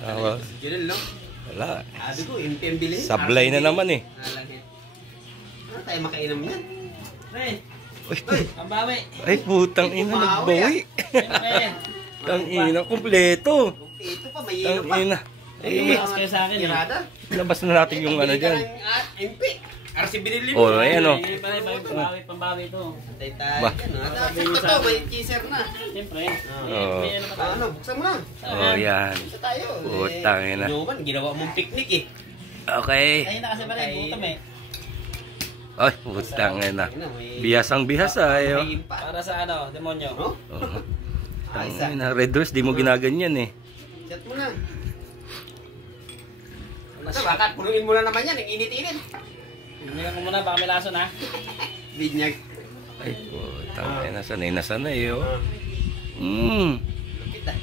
Ah, Junel, no? wala. Sabi ko, MP ang bilhin. Sablay na naman eh. Ano tayo makainom yan? Pre, Uy, pambawi. ay putang ina, nagbawi. Tang ina, kumpleto. Ito pa, may Tang ino pa. ina. Eh, Eh, kayo sa akin eh. Tirada. labas na natin yung ano dyan. MP. RC binili Oh, mo. ayan o. Hindi pala, pambawi ito. Antay tayo Ba? dyan. Sakto to, may teaser na. Siyempre. Oo. May ano pa tayo. Ano, buksan mo na. Oh, yan. Buksan tayo. Putang ina. Inuman, ginawa mong picnic eh. Okay. Ayun na kasi pala yung gutom eh. Ay, putang ina. Bihasang bihas ay. Oh. May impa. Para sa ano, demonyo. No? Oh. Tang ina, red horse, di mo ginaganyan eh. Chat mo na. Basta baka punuin mo na naman yan, ang init-init. Bumigyan ko muna, baka may lason ha. Binyag. Ay, putang ina, sanay oh. Mm. Lupit ah.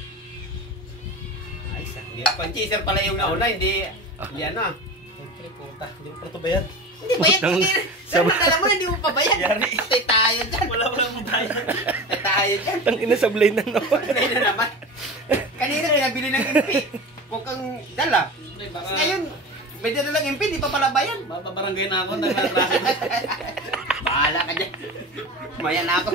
Ayos ah. Hindi, pang-chaser pala yung nauna, hindi ano ah. Siyempre, puta. Hindi ko pa ito bayad. Hindi bayad mo din. Alam mo na, hindi mo pa bayad. Yari. Tay tayo dyan. Wala mo bayad. Tay tayo dyan. Tang ina, sablay na naman. Tay na naman. Kanina pinabili ng MP. Huwag kang dala. Baka Ngayon, may dala lang MP, di pa pala bayad. babarangay na ako, naglatraso. Bahala ka dyan. Maya na ako.